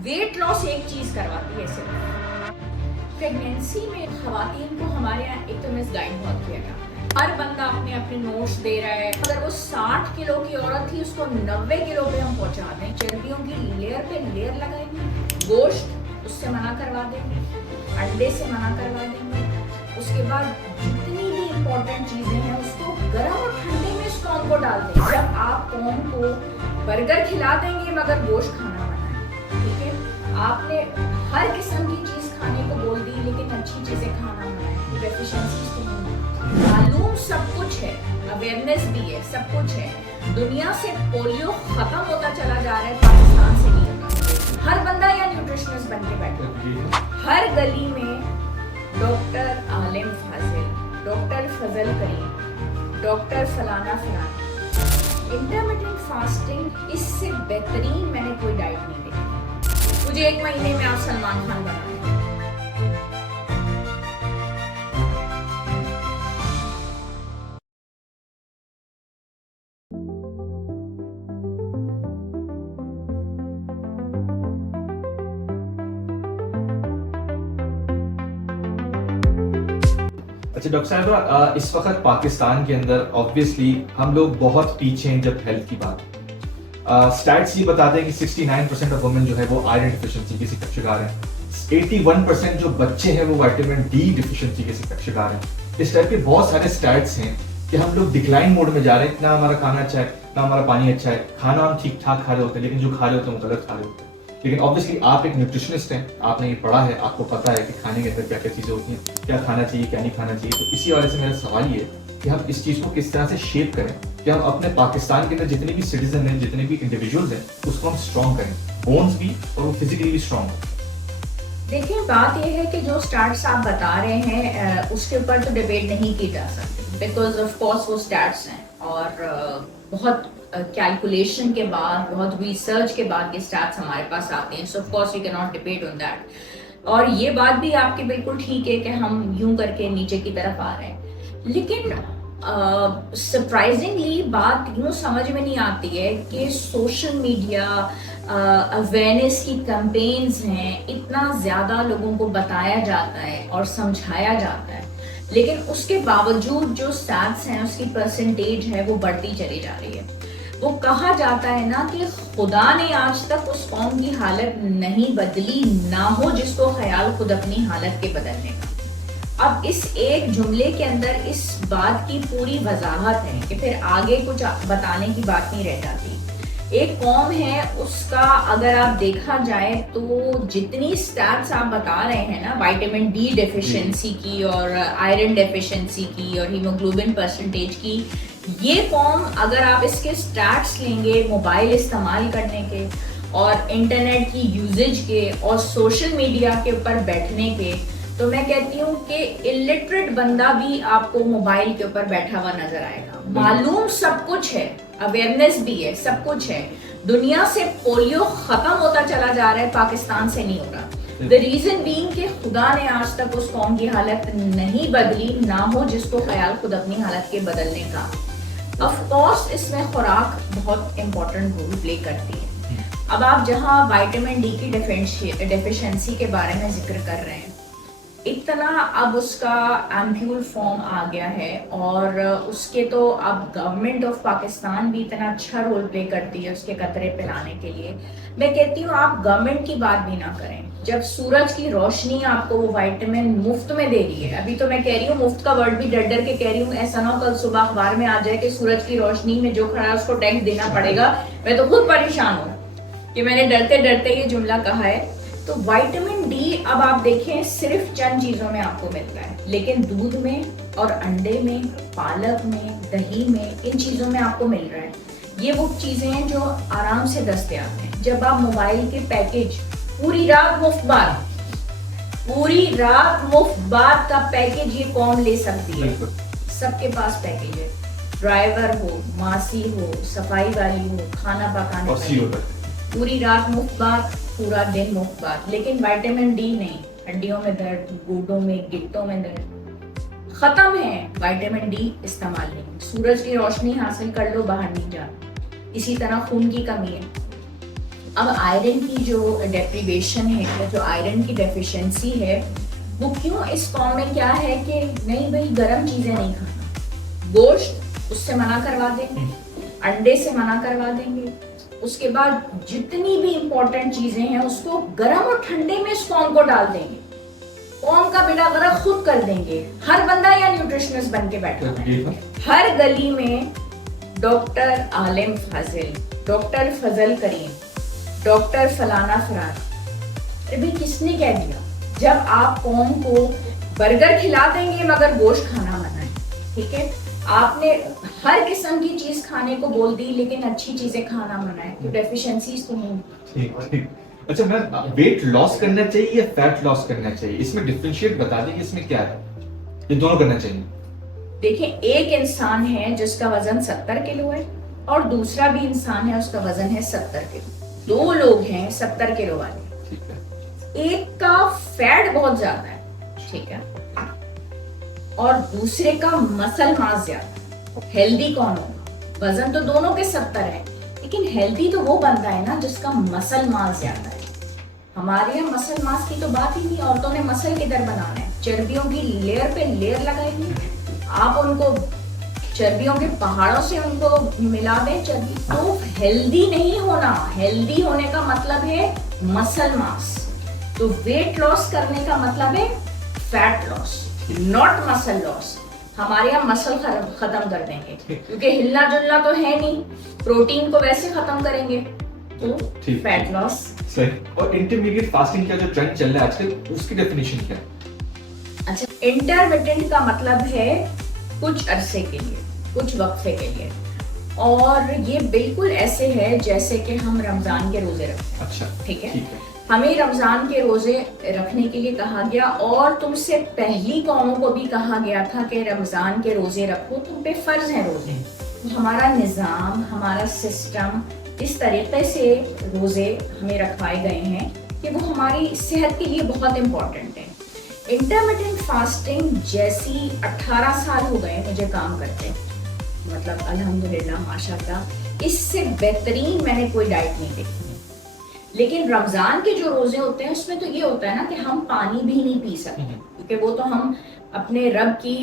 Weight loss एक चीज करवाती है सिर्फ। प्रेगनेंसी में खवातीन को हमारे यहाँ एक तो मिसगाइड बहुत किया जाता है। हर बंदा अपने अपने नोट्स दे रहा है। अगर वो 60 किलो की औरत थी उसको 90 किलो पे हम पहुंचा दें, चर्बियों की लेयर पे लेयर लगाएंगे, गोश्त उससे मना करवा देंगे, अंडे से मना करवा देंगे, उसके बाद जितनी भी इम्पोर्टेंट चीजें हैं उसको गर्म और ठंडे में इस कॉम को डाल देंगे। जब आप कॉम को बर्गर खिला देंगे मगर गोश्त खाना मना है, ठीक है। आपने हर किस्म की चीज खाने को बोल दी लेकिन अच्छी चीजें खाना मना है, डेफिशिएंसीज तो नहीं। मालूम सब कुछ है, अवेयरनेस भी है, सब कुछ है। दुनिया से पोलियो खत्म होता चला जा रहा है, पाकिस्तान से नहीं होता। हर बंदा या न्यूट्रिशनिस्ट बन के बैठा, हर गली में डॉक्टर आलिम फाजिल, डॉक्टर फजल करीम, डॉक्टर फलाना फलाना। इंटरमिटेंट फास्टिंग इससे बेहतरीन मैंने कोई डाइट नहीं देखी। मुझे 1 महीने में आप सलमान खान बना दें। अच्छा डॉक्टर साहब, इस वक्त पाकिस्तान के अंदर ऑब्वियसली हम लोग बहुत पीछे हैं जब हेल्थ की बात। स्टैट्स ये बताते हैं कि 69% ऑफ वुमेन जो है वो आयरन डिफिशिएंसी के शिकार हैं। 81% जो बच्चे हैं वो विटामिन डी डिफिशिएंसी के शिकार हैं। इस टाइप के बहुत सारे स्टैट्स हैं कि हम लोग डिक्लाइन मोड में जा रहे हैं। ना हमारा खाना अच्छा है, ना हमारा पानी अच्छा है। खाना हम ठीक ठाक खा रहे होते हैं लेकिन जो खा रहे होते हैं वो गलत खा रहे होते हैं। लेकिन ऑब्वियसली आप एक न्यूट्रिशनिस्ट हैं, आपने ये पढ़ा है, आपको पता है कि खाने के अंदर क्या क्या चीज़ें होती हैं, क्या खाना चाहिए क्या नहीं खाना चाहिए। तो इसी वजह से मेरा सवाल ये है कि हम इस चीज़ को किस तरह से शेप करें कि हम अपने पाकिस्तान के अंदर जितने भी सिटीजन हैं, जितने भी इंडिविजुअल्स हैं, उसको हम स्ट्रॉन्ग करें, बोन्स भी और वो फिजिकली भी स्ट्रॉन्ग हो। देखिए, बात यह है कि जो स्टैट्स आप बता रहे हैं उसके ऊपर तो डिबेट नहीं की जा सकती, बिकॉज ऑफ कोर्स वो स्टैट्स हैं और बहुत कैलकुलेशन के बाद, बहुत रिसर्च के बाद ये स्टैट्स हमारे पास आते हैं। So of course we can not debate on that. और ये बात भी आपकी बिल्कुल ठीक है कि हम यूं करके नीचे की तरफ आ रहे हैं। लेकिन सरप्राइजिंगली बात यूं समझ में नहीं आती है कि सोशल मीडिया अवेयरनेस की कैंपेन्स हैं, इतना ज़्यादा लोगों को बताया जाता है और समझाया जाता है, लेकिन उसके बावजूद जो स्टैट्स हैं उसकी परसेंटेज है वो बढ़ती चली जा रही है। वो कहा जाता है ना कि खुदा ने आज तक उस कौम की हालत नहीं बदली, ना हो जिसको ख्याल खुद अपनी हालत के बदलने का। अब इस एक जुमले के अंदर इस बात की पूरी वजाहत है कि फिर आगे कुछ बताने की बात नहीं रह जाती। एक कौम है, उसका अगर आप देखा जाए तो जितनी स्टैट्स आप बता रहे हैं ना, विटामिन डी डेफिशिएंसी की और आयरन डेफिशिएंसी की और हीमोग्लोबिन परसेंटेज की, ये कौम अगर आप इसके स्टैट्स लेंगे मोबाइल इस्तेमाल करने के और इंटरनेट की यूजेज के और सोशल मीडिया के ऊपर बैठने के, तो मैं कहती हूँ कि इलिटरेट बंदा भी आपको मोबाइल के ऊपर बैठा हुआ नजर आएगा। मालूम सब कुछ है, अवेयरनेस भी है, सब कुछ है। दुनिया से पोलियो खत्म होता चला जा रहा है, पाकिस्तान से नहीं हो रहा। द रीजन बीइंग कि खुदा ने आज तक उस कौम की हालत नहीं बदली, ना हो जिसको ख्याल खुद अपनी हालत के बदलने का। ऑफ कोर्स इसमें खुराक बहुत इंपॉर्टेंट रोल प्ले करती है। अब आप जहाँ विटामिन डी की डेफिशिएंसी के बारे में जिक्र कर रहे हैं, इतना अब उसका एम्प्यूल फॉर्म आ गया है और उसके तो अब गवर्नमेंट ऑफ पाकिस्तान भी इतना अच्छा रोल प्ले करती है उसके कतरे पिलाने के लिए। मैं कहती हूँ आप गवर्नमेंट की बात भी ना करें। जब सूरज की रोशनी आपको वो विटामिन मुफ्त में दे रही है, अभी तो मैं कह रही हूँ, मुफ्त का वर्ड भी डर डर के कह रही हूँ, ऐसा ना हो कल सुबह अखबार में आ जाए कि सूरज की रोशनी में जो खड़ा है उसको टैक्स देना पड़ेगा। मैं तो खुद परेशान हूँ कि मैंने डरते डरते ये जुमला कहा है। तो विटामिन डी अब आप देखें सिर्फ चंद चीजों में आपको मिलता है, लेकिन दूध में और अंडे में, पालक में, दही में, इन चीजों में आपको मिल रहा है। ये वो चीजें हैं जो आराम से दस्तयाब हैं। जब आप मोबाइल के पैकेज पूरी रात मुफ्त बात का पैकेज ये कौन ले सकती है? सबके पास पैकेज है। ड्राइवर हो, मासी हो, सफाई वाली हो, खाना पकाने वाली, पूरी रात मुफ्त बात, पूरा दिन मुफ्त बात। लेकिन विटामिन डी नहीं, हड्डियों में दर्द, गोडों में, गिट्टों में दर्द, खत्म है विटामिन डी इस्तेमाल नहीं। सूरज की रोशनी हासिल कर लो, बाहर नहीं जा। इसी तरह खून की कमी है, अब आयरन की जो डेप्रीवेशन है, जो आयरन की डेफिशिएंसी है, वो क्यों इस फॉर्म में क्या है कि नहीं भाई गर्म चीजें नहीं खाना, गोश्त उससे मना करवा देंगे, अंडे से मना करवा देंगे, उसके बाद जितनी भी इंपॉर्टेंट चीजें हैं उसको गर्म और ठंडे में इस फॉर्म को डाल देंगे, फॉर्म का बेड़ा गर्क खुद कर देंगे। हर बंदा या न्यूट्रिशनिस्ट बन के बैठा है। हर गली में डॉक्टर आलिम फाजिल, डॉक्टर फजल करीम, डॉक्टर फलाना फरार। अरे भाई किसने कह दिया? जब आप कौम को बर्गर खिला देंगे मगर गोश्त खाना मना है, ठीक है, आपने हर किस्म की चीज खाने को बोल दी लेकिन अच्छी चीजें खाना मना है, तो डेफिशिएंसीज तो नहीं। ठीक ठीक। अच्छा मैम, वेट लॉस करना चाहिए या फैट लॉस करना चाहिए, इसमें डिफरेंशिएट बता दें कि इसमें क्या है? ये दोनों करना चाहिए। देखिए, एक इंसान है जिसका वजन 70 किलो है और दूसरा भी इंसान है उसका वजन है 70 किलो। दो लोग हैं 70 किलो वाले, ठीक है। एक का फैट बहुत ज्यादा है, ठीक है, और दूसरे का मसल मास ज्यादा। हेल्दी कौन होगा? वजन तो दोनों के 70 है, लेकिन हेल्दी तो वो बनता है ना जिसका मसल मास ज्यादा है। हमारे यहाँ मसल मास की तो बात ही नहीं, औरतों ने मसल किधर बनाना है? चर्बियों की लेयर पे लेयर लगाएंगे, आप उनको चर्बियों के पहाड़ों से उनको मिला दें चर्बी, तो हेल्दी नहीं होना। हेल्दी होने का मतलब है मसल मास, तो वेट लॉस करने का मतलब है fat loss, not muscle loss. हमारे यहाँ मसल खत्म कर देंगे क्योंकि हिलना जुलना तो है नहीं, प्रोटीन को वैसे खत्म करेंगे, तो फैट लॉस। सही। और इंटरमीडिएट फास्टिंग का जो ट्रेंड चल रहा है आजकल, उसकी डेफिनेशन क्या है? अच्छा, इंटरमिटेंट का मतलब है कुछ अरसे के लिए, कुछ वक्फे के लिए, और ये बिल्कुल ऐसे है जैसे कि हम रमजान के रोजे रखते हैं। अच्छा, ठीक है, ठीक है। हमें रमजान के रोजे रखने के लिए कहा गया और तुमसे पहली कौमों को भी कहा गया था कि रमजान के रोजे रखो, तुम पे फर्ज है रोजे। तो हमारा निज़ाम, हमारा सिस्टम इस तरीके से रोजे हमें रखवाए गए हैं कि वो हमारी सेहत के लिए बहुत इम्पोर्टेंट है। इंटरमिटेंट फास्टिंग जैसी 18 साल हो गए मुझे काम करते, मतलब अल्हम्दुलिल्लाह माशाल्लाह, इससे बेहतरीन मैंने कोई डाइट नहीं देखी। लेकिन रमजान के जो रोजे होते हैं उसमें तो ये होता है ना कि हम पानी भी नहीं पी सकते, क्योंकि वो तो हम अपने रब की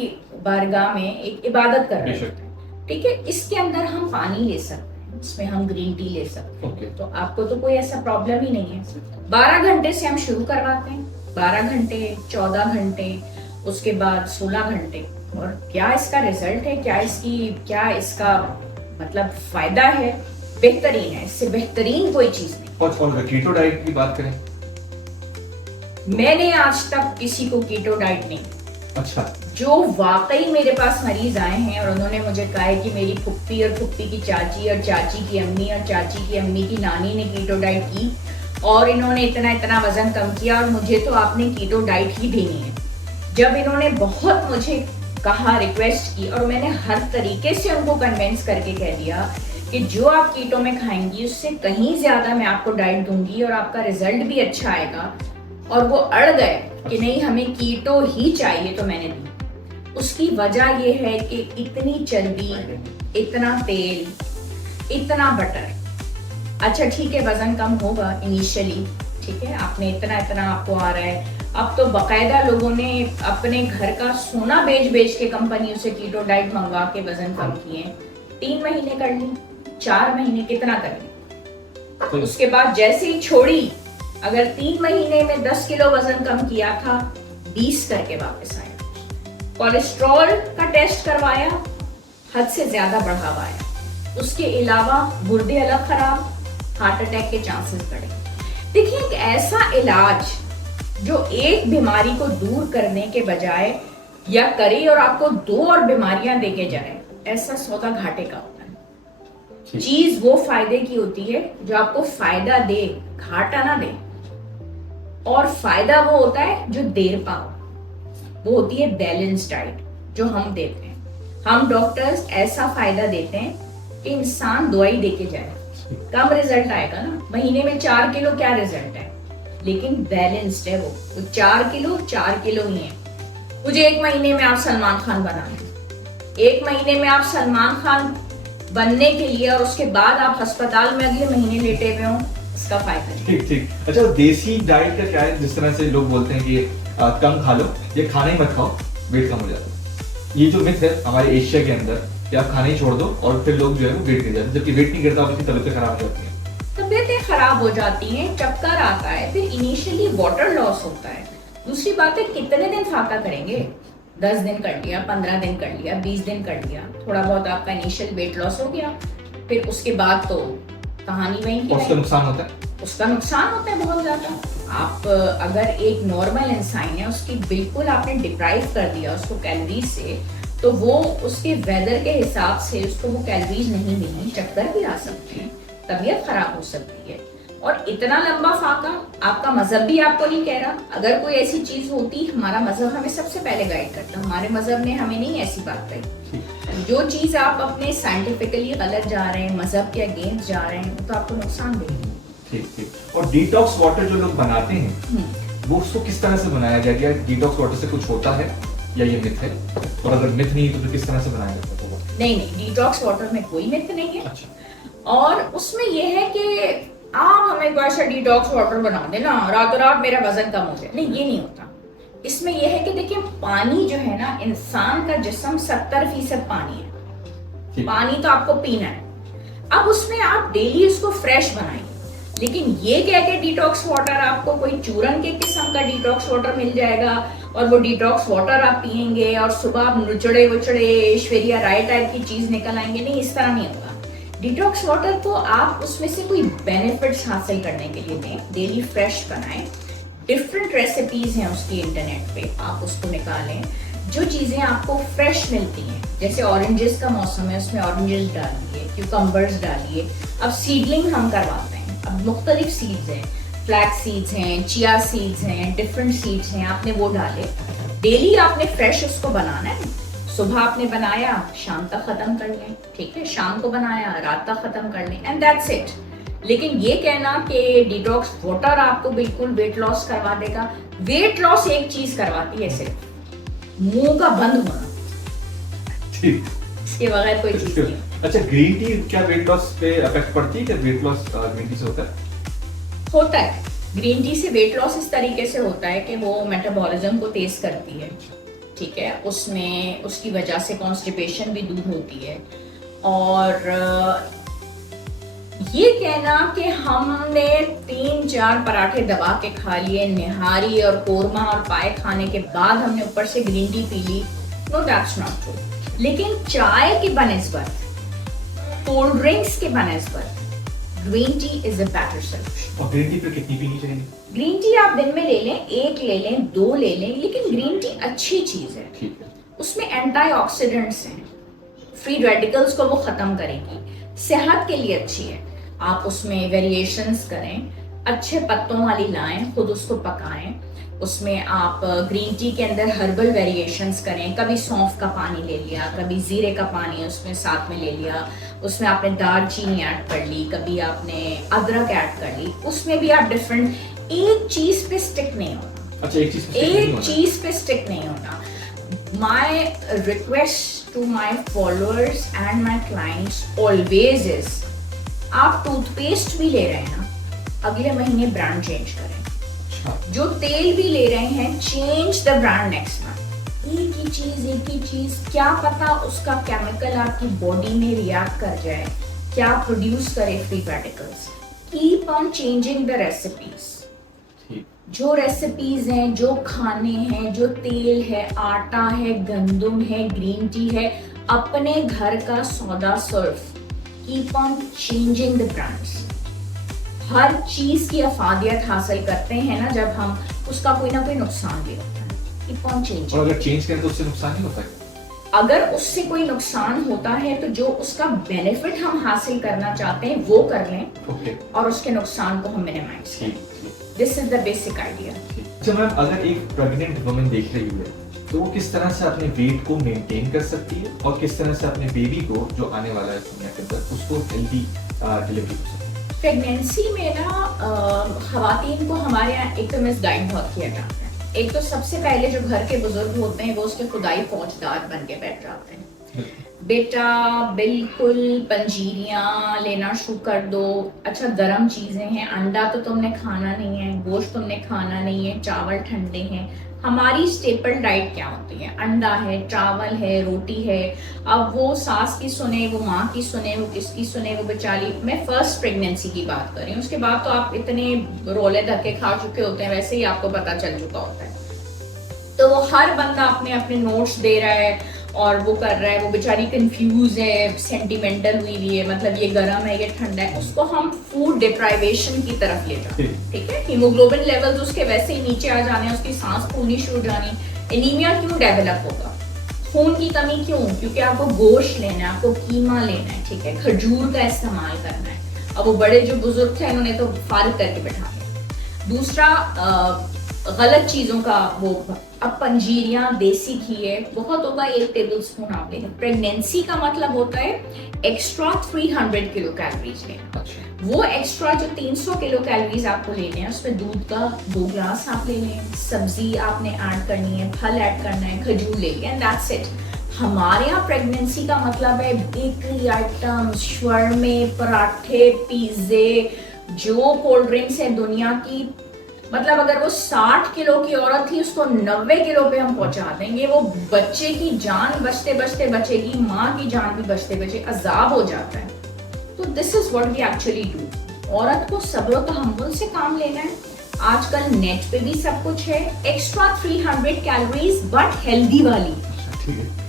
बारगाह में एक इबादत कर रहे हैं, ठीक है। इसके अंदर हम पानी ले सकते हैं, इसमें हम ग्रीन टी ले सकते हैं, तो आपको तो कोई ऐसा प्रॉब्लम ही नहीं है। 12 घंटे से हम शुरू करवाते हैं, 12 घंटे, 14 घंटे, उसके बाद 16 घंटे। और क्या इसका रिजल्ट है, क्या इसका मतलब फायदा है? बेहतरीन है, इससे बेहतरीन कोई चीज नहीं। और कीटो डाइट की बात करें, मैंने आज तक किसी को कीटो डाइट नहीं। अच्छा, जो वाकई मेरे पास मरीज आए हैं और उन्होंने मुझे कहा है कि मेरी फुप्पी और फुप्पी की चाची और चाची की अम्मी और चाची की अम्मी की नानी ने कीटो डाइट की और इन्होंने इतना इतना वजन कम किया और मुझे तो आपने कीटो डाइट ही देनी है। जब इन्होंने बहुत मुझे कहा, रिक्वेस्ट की, और मैंने हर तरीके से उनको कन्विंस करके कह दिया कि जो आप कीटो में खाएंगी उससे कहीं ज्यादा मैं आपको डाइट दूंगी और आपका रिजल्ट भी अच्छा आएगा, और वो अड़ गए कि नहीं हमें कीटो ही चाहिए, तो मैंने दी। उसकी वजह ये है कि इतनी चर्बी, इतना तेल, इतना बटर। अच्छा ठीक है, वजन कम होगा इनिशियली, ठीक है, आपने इतना इतना आपको आ रहा है। अब तो बाकायदा लोगों ने अपने घर का सोना बेच के कंपनियों से कीटो डाइट मंगवा के वजन कम किए। 3 महीने कर ली, 4 महीने, कितना कर ली, उसके बाद जैसे ही छोड़ी, अगर 3 महीने में 10 किलो वजन कम किया था, 20 करके वापस आया। कोलेस्ट्रॉल का टेस्ट करवाया, हद से ज्यादा बढ़ा हुआ है। उसके अलावा गुर्दे अलग खराब, हार्ट अटैक के चांसेस बढ़े। देखिए, एक ऐसा इलाज जो एक बीमारी को दूर करने के बजाय या करे और आपको 2 और बीमारियां देके जाए, ऐसा सौदा घाटे का होता है। चीज वो फायदे की होती है जो आपको फायदा दे, घाटा ना दे। और फायदा वो होता है जो देर पाओ, वो होती है बैलेंस डाइट जो हम देते हैं। हम डॉक्टर्स ऐसा फायदा देते हैं कि इंसान दवाई देके जाए, कम रिजल्ट आएगा ना, महीने में 4 किलो क्या रिजल्ट है, लेकिन बैलेंस्ड है वो 4 किलो ही है। मुझे 1 महीने में आप सलमान खान बनाना, 1 महीने में आप सलमान खान बनने के लिए और उसके बाद आप अस्पताल में अगले महीने लेटे हुए हो, उसका फायदा है। ठीक ठीक। अच्छा, देसी डाइट का क्या है? जिस तरह से लोग बोलते हैं कि कम खा लो, ये खाना ही मत खाओ, वेट कम हो जाता है। ये जो मिथ है हमारे एशिया के अंदर कि आप खाना ही छोड़ दो और फिर लोग जो है वो वेट गिर जाते हैं, जबकि वेट नहीं गिरता, उसकी तबीयतें खराब हो जाती हैं। तबीयतें खराब हो जाती हैं, चक्कर आता है, फिर इनिशियली वाटर लॉस होता है। दूसरी बात है, कितने दिन फाका करेंगे? 10 दिन कर लिया, 15 दिन कर लिया, 20 दिन कर लिया, थोड़ा बहुत आपका इनिशियल वेट लॉस हो गया, फिर उसके बाद तो कहानी वहीं की उसका वहीं। नुकसान होता है। उसका नुकसान होता है बहुत ज्यादा। आप अगर एक नॉर्मल इंसान है, उसकी बिल्कुल आपने डिप्राइव कर दिया उसको कैलोरीज से, तो वो उसके वेदर के हिसाब से उसको वो कैलोरीज नहीं मिली, चक्कर भी आ सकते हैं, तबीयत खराब हो सकती है। और इतना लंबा फाका आपका मजहब भी आपको नहीं कह रहा। अगर कोई ऐसी चीज होती, हमारा मजहब हमें सबसे पहले गाइड करता, हमारे मजहब ने हमें नहीं ऐसी बात कही। जो चीज आप अपने साइंटिफिकली गलत जा रहे हैं, मजहब के अगेंस्ट जा रहे हैं, वो तो आपको नुकसान देगी। ठीक ठीक। और डिटॉक्स वाटर जो लोग बनाते हैं, वो उसको किस तरह से बनाया जाए? क्या डिटॉक्स वाटर से कुछ होता है या ये मिथ है? और अगर मिथ नहीं है तो फिर किस तरह से बनाया जाता है? नहीं, डिटॉक्स वाटर में कोई मिथ नहीं है। अच्छा। और उसमें यह है कि आप हमें कोई ऐसा डिटॉक्स वाटर बना देना, रातों रात मेरा वजन कम हो जाए, नहीं, ये नहीं होता। इसमें यह है कि देखिए, पानी जो है ना, इंसान का जिस्म 70% पानी है। पानी तो आपको पीना है। अब उसमें आप डेली उसको फ्रेश बनाइए, लेकिन ये कह के डिटॉक्स वाटर, आपको कोई चूरन के किस्म का डिटॉक्स वाटर मिल जाएगा और वो डिटॉक्स वाटर आप पियेंगे और सुबह आप नुचड़े वुचड़े ऐश्वर्या राय टाइप की चीज निकल आएंगे, नहीं, इस तरह नहीं होगा। डिटॉक्स वाटर को आप उसमें से कोई बेनिफिट्स हासिल करने के लिए दें, डेली फ्रेश बनाएं। डिफरेंट रेसिपीज हैं उसकी इंटरनेट पे, आप उसको निकालें। जो चीजें आपको फ्रेश मिलती हैं, जैसे ऑरेंजेस का मौसम है, उसमें ऑरेंजेस डालिए, क्यूकम्बर्स डालिए। अब सीडलिंग हम करवाते हैं, अब मुख्तलिफ सीड्स हैं, फ्लैक्स सीड्स हैं, चिया सीड्स हैं, डिफरेंट सीड्स हैं, आपने वो डाले। डेली आपने फ्रेश उसको बनाना है। सुबह आपने बनाया, शाम तक खत्म कर लें, ठीक है, शाम को बनाया, रात तक खत्म कर लें, एंड दैट्स इट। लेकिन ये कहना कि डिटॉक्स वाटर आपको बिल्कुल वेट लॉस करवा देगा, वेट लॉस एक चीज करवाती है, सिर्फ मुंह का बंद होना, ठीक। इसके बगैर कोई चीज नहीं। अच्छा, ग्रीन टी क्या वेट लॉस पे इफेक्ट पड़ती है? क्या वेट लॉस ग्रीन टी से होता है? होता है। ग्रीन टी से वेट लॉस इस तरीके से होता है कि वो मेटाबॉलिज्म को तेज करती है, ठीक है, उसमें उसकी वजह से कॉन्स्टिपेशन भी दूर होती है। और ये कहना कि हमने 3-4 पराठे दबा के खा लिए, निहारी और कोरमा और पाए खाने के बाद हमने ऊपर से ग्रीन टी पी ली, नो, दैट्स नॉट ट्रू। लेकिन चाय की बनिस्बत, कोल्ड ड्रिंक्स के बनिस्बत green tea is a better solution. और ग्रीन टी फिर कितनी पीनी चाहिए? ग्रीन टी आप दिन में ले लें, 1 ले लें, 2 ले लें, लेकिन ग्रीन टी अच्छी चीज है। ठीक है। उसमें एंटीऑक्सीडेंट्स हैं, फ्री रेडिकल्स को वो खत्म करेगी, सेहत के लिए अच्छी है। आप उसमें वेरिएशंस करें, अच्छे पत्तों वाली लाएं, खुद उसको पकाएं। उसमें आप ग्रीन टी के अंदर हर्बल वेरिएशंस करें, कभी सौंफ का पानी ले लिया, कभी जीरे का पानी उसमें साथ में ले लिया, उसमें आपने दालचीनी ऐड कर ली, कभी आपने अदरक ऐड कर ली, उसमें भी आप डिफरेंट, एक चीज पे स्टिक नहीं होना। अच्छा, एक चीज पे स्टिक नहीं होना। My request to my followers and my clients always is, आप टूथपेस्ट भी ले रहे हैं ना, अगले महीने ब्रांड चेंज करें। जो तेल भी ले रहे हैं, change the brand next month. एक ही चीज, क्या पता उसका केमिकल आपकी बॉडी में रिएक्ट कर जाए, क्या प्रोड्यूस करे free radicals. Keep on changing the recipes. जो रेसिपीज हैं, जो खाने हैं, जो तेल है, आटा है, गंदम है, ग्रीन टी है, अपने घर का सौदा Surf. Keep on changing the brands. हर चीज की अफादियत हासिल करते हैं ना जब हम, उसका कोई ना कोई नुकसान भी होता है। Keep on changing. और अगर चेंज करें तो उससे नुकसान नहीं होता है? अगर उससे कोई नुकसान होता है तो जो उसका बेनिफिट हम हासिल करना चाहते हैं वो कर लें, ओके, और उसके नुकसान को हम मिनिमाइज करें। This is the basic idea. अच्छा मैम, अगर एक प्रेग्नेंट वुमन देख रही है तो वो किस तरह से अपने वेट को मेंटेन कर सकती है और किस तरह से अपने बेबी को जो आने वाला है दुनिया के अंदर उसको हेल्दी डिलीवरी हो सकती है? प्रेगनेंसी में ना खवातीन को हमारे यहाँ एक तो मिस गाइड बहुत किया जाता है। एक तो सबसे पहले जो घर के बुजुर्ग होते हैं वो उसके खुदाई फौजदार बन के बैठ जाते हैं। बेटा बिल्कुल पंजीरियाँ लेना शुरू कर दो। अच्छा गर्म चीज़ें हैं, अंडा तो तुमने खाना नहीं है, गोश्त तुमने खाना नहीं है, चावल ठंडे हैं। हमारी स्टेपल डाइट क्या होती है? अंडा है, चावल है, रोटी है। अब वो सास की सुने, वो माँ की सुने, वो किसकी सुने, वो बेचारी। मैं फर्स्ट प्रेगनेंसी की बात कर रही हूँ, उसके बाद तो आप इतने रोले धक्के खा चुके होते हैं, वैसे ही आपको पता चल चुका होता है। तो वो हर बंदा अपने अपने नोट्स दे रहा है और वो कर रहा है, वो बेचारी कंफ्यूज है, सेंटिमेंटल हुई हुई है, मतलब ये गर्म है ये ठंडा है। उसको हम फूड डिप्राइवेशन की तरफ ले जाते हैं, ठीक है। हीमोग्लोबिन लेवल तो उसके वैसे ही नीचे आ जाने, उसकी सांस फूलनी शुरू हो जानी। एनीमिया क्यों डेवलप होगा? खून की कमी क्यों? क्योंकि आपको गोश्त लेना है, आपको कीमा लेना है, ठीक है, खजूर का इस्तेमाल करना है। अब वो बड़े जो बुजुर्ग थे उन्होंने तो फारिग करके बैठा दिया। दूसरा गलत चीजों का वो। अब पंजीरियां, देसी घी है, बहुत होगा 1 टेबल स्पून आप लेंगे। प्रेगनेंसी का मतलब होता है एक्स्ट्रा 300 किलो कैलोरीज लेना। वो एक्स्ट्रा जो 300 किलो कैलोरीज आपको लेने हैं, उसमें दूध का 2 ग्लास आप ले लें, सब्जी आपने ऐड करनी है, फल ऐड करना है, खजूर ले लें, एंड दैट्स इट। हमारे यहाँ प्रेगनेंसी का मतलब है बेकरी आइटम, शवर्मे, पराठे, पिज्जे, जो कोल्ड ड्रिंक्स है दुनिया की। मतलब अगर वो 60 किलो की औरत थी, उसको 90 किलो पे हम पहुंचा देंगे। वो बच्चे की जान बचते बचते बचेगी, माँ की जान भी बचते बचे अजाब हो जाता है। तो this is what we actually do. औरत को सब्र तहम्मुल से काम लेना है। आजकल नेट पे भी सब कुछ है। एक्स्ट्रा 300 कैलोरीज बट हेल्दी वाली।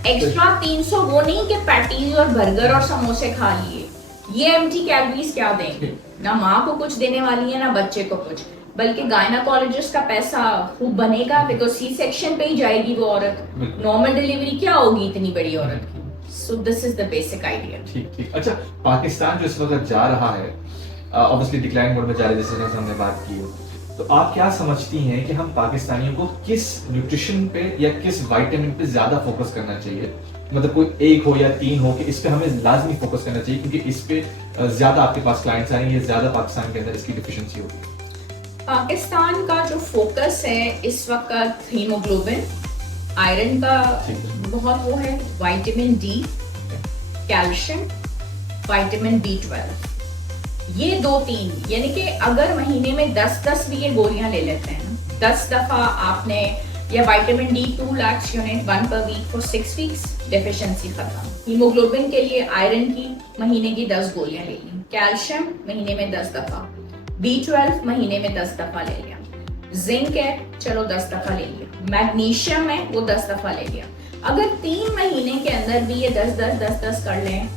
एक्स्ट्रा 300 वो नहीं कि पैटीज और बर्गर और समोसे खा लिए। ये एम्प्टी कैलोरीज क्या देंगे? ना माँ को कुछ देने वाली है, ना बच्चे को कुछ। बल्कि गायनाकोलॉजिस्ट का पैसा खूब बनेगा, बिकॉज सी सेक्शन पे ही जाएगी वो औरत। नॉर्मल डिलीवरी क्या होगी इतनी बड़ी औरत की? So this is the basic idea. ठीक ठीक। अच्छा, पाकिस्तान जो इस वक्त जा रहा है, ऑब्वियसली डिक्लाइन मोड में जा रहा है, जैसे हमने बात की है, तो आप क्या समझती हैं कि हम पाकिस्तानियों को किस न्यूट्रिशन पे या किस विटामिन पे ज्यादा फोकस करना चाहिए? मतलब कोई एक हो या 3 हो, कि इस पे हमें लाजमी फोकस करना चाहिए क्योंकि इस पे ज्यादा आपके पास क्लाइंट्स आएंगे, ज्यादा पाकिस्तान के अंदर इसकी डिफिशियंसी होगी। पाकिस्तान का जो फोकस है इस वक्त हीमोग्लोबिन, आयरन का बहुत वो है, vitamin D, calcium, vitamin B12, ये 2-3। यानी कि अगर महीने में 10-10 भी ये गोलियां ले लेते हैं, 10 दफा आपने, या विटामिन D 2 लाख यूनिट 1 पर वीक फॉर 6 वीक्स, डेफिशिएंसी खत्म। हीमोग्लोबिन के लिए आयरन की महीने की 10 गोलियां ले ली, कैल्शियम महीने में 10 दफा, B12 महीने में 10 दफा ले लिया, जिंक है चलो 10 दफा ले लिया, मैग्नीशियम है वो 10 दफा ले लिया। अगर 3 महीने के अंदर भी ये 10-10 कर लें,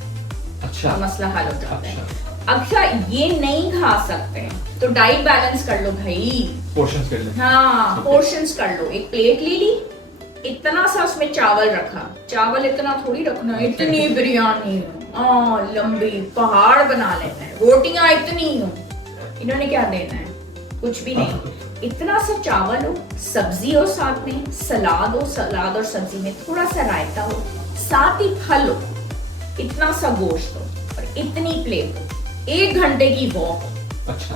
अच्छा, तो मसला हल हो जाता है। अच्छा ये नहीं खा सकते तो डाइट बैलेंस कर लो भाई, पोर्शंस कर लो। हाँ पोर्शंस कर लो। एक प्लेट ले ली, इतना सा उसमें चावल रखा, चावल इतना थोड़ी रखना, इतनी बिरयानी लंबी पहाड़ बना लेना है, रोटियां इतनी हो, इन्होंने क्या देना है? कुछ भी नहीं। इतना सा चावल हो, सब्जी हो साथ में, सलाद हो, सलाद और सब्जी में थोड़ा सा रायता हो, साथ ही फल हो, इतना सा गोश्त हो और इतनी प्लेट हो, 1 घंटे की वॉक हो। अच्छा,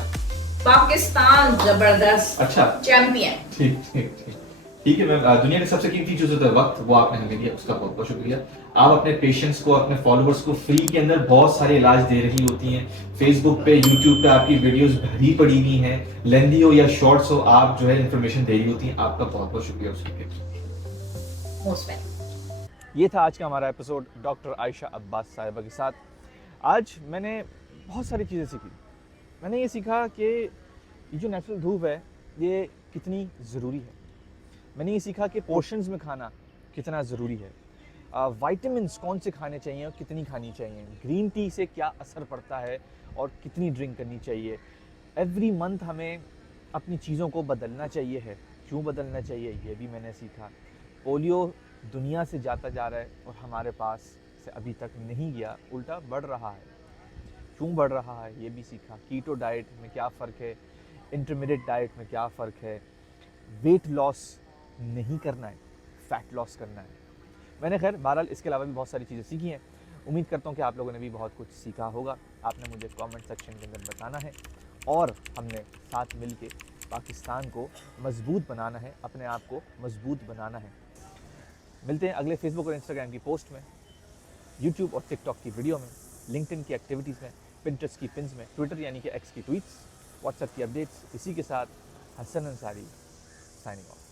पाकिस्तान जबरदस्त, अच्छा, चैंपियन। ठीक ठीक ठीक ठीक है मैम। दुनिया की सबसे कीमती चीज होता है वक्त, वो आपने हमें दिया, उसका बहुत बहुत शुक्रिया। आप अपने पेशेंट्स को, अपने फॉलोअर्स को फ्री के अंदर बहुत सारे इलाज दे रही होती हैं। फेसबुक पे, यूट्यूब पे आपकी वीडियोस भरी पड़ी हुई हैं, लेंदी हो या शॉर्ट्स हो, आप जो है इन्फॉर्मेशन दे रही होती हैं। आपका बहुत बहुत शुक्रिया उसके लिए। Most welcome. ये था आज का हमारा एपिसोड डॉक्टर आयशा अब्बास साहिबा के साथ। आज मैंने बहुत सारी चीज़ें सीखी। मैंने ये सीखा कि ये जो नेचुरल धूप है ये कितनी ज़रूरी है। मैंने ये सीखा कि पोर्शंस में खाना कितना ज़रूरी है, विटामिन्स कौन से खाने चाहिए और कितनी खानी चाहिए, ग्रीन टी से क्या असर पड़ता है और कितनी ड्रिंक करनी चाहिए। एवरी मंथ हमें अपनी चीज़ों को बदलना चाहिए है, क्यों बदलना चाहिए ये भी मैंने सीखा। पोलियो दुनिया से जाता जा रहा है और हमारे पास से अभी तक नहीं गया, उल्टा बढ़ रहा है। क्यों बढ़ रहा है ये भी सीखा। कीटो डाइट में क्या फ़र्क है, इंटरमीडिएट डाइट में क्या फ़र्क है। वेट लॉस नहीं करना है, फैट लॉस करना है। मैंने खैर बहरहाल इसके अलावा भी बहुत सारी चीज़ें सीखी हैं। उम्मीद करता हूँ कि आप लोगों ने भी बहुत कुछ सीखा होगा। आपने मुझे कमेंट सेक्शन के अंदर बताना है और हमने साथ मिल के पाकिस्तान को मजबूत बनाना है, अपने आप को मजबूत बनाना है। मिलते हैं अगले फेसबुक और इंस्टाग्राम की पोस्ट में। यूट्यूब और टिकटॉक की वीडियो में, लिंक्डइन की एक्टिविटीज़ में, पिंटरेस्ट की पिन्स में, ट्विटर यानी कि एक्स की ट्वीट्स, व्हाट्सएप की अपडेट्स। इसी के साथ हसन अंसारी साइनिंग ऑफ।